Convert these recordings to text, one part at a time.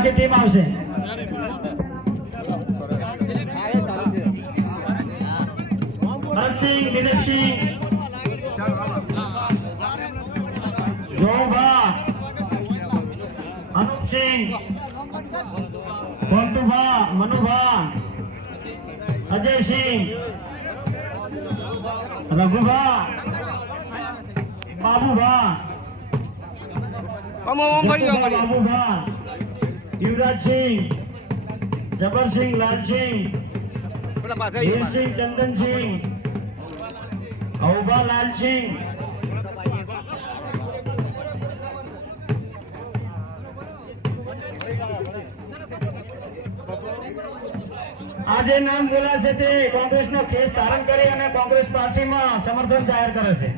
આખી ટીમ આવશે. હરસિંહ દિલીપસિંહ જોભા અનુપસિંહ કોંતુભા મનુભા અજયસિંહ રઘુભા બાબુભા બાબુભા યુવરાજસિંહ જબરસિંહ લાલસિંહ વીરસિંહ ચંદનસિંહ અવભા લાલસિંહ આજે નામ બોલાશે તે કોંગ્રેસનો ખેસ ધારણ કરી અને કોંગ્રેસ પાર્ટીમાં સમર્થન જાહેર કરે છે.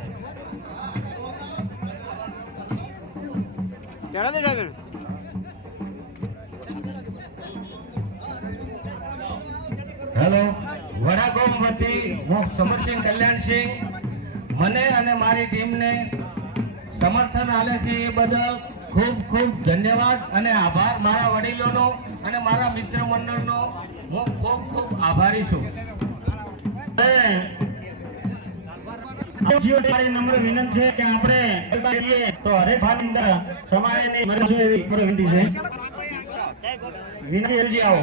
હેલો. વડાગોમ વતી હું સમરસિંહ કલ્યાણસિંહ. મને અને મારી ટીમને સમર્થન આલે છે એ બદલ ખૂબ ખૂબ ધન્યવાદ અને આભાર મારા વડીલોનો અને મારા મિત્ર મંડળનો હું ખૂબ ખૂબ આભારી છું. નમ્ર વિનંતી છે કે આપણે તો હરેક અંદર સમાયની મરજો વિનંતી છે. વિનંતી આવો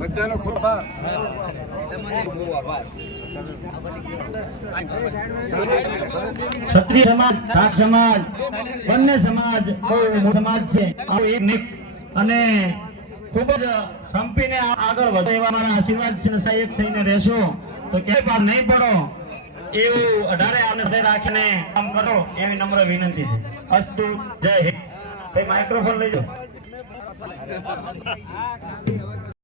બધાનો ખૂબ ક્ષત્રિય સમાજ કાક સમાજ, બંને સમાજ સમાજ છે. અને ખૂબ જ સંપીને આગળ વધે એવા મારા આશીર્વાદ છે થઈને રહેશો. તો ક્યાંય પાસ નહીં પડો. એવું અઢારે આને રાખીને કામ કરો એવી નમ્ર વિનંતી છે. અસ્તુ, જય હિન્દ. માઇક્રોફોન લઈ જાઓ. Ah, cabrí, ahora.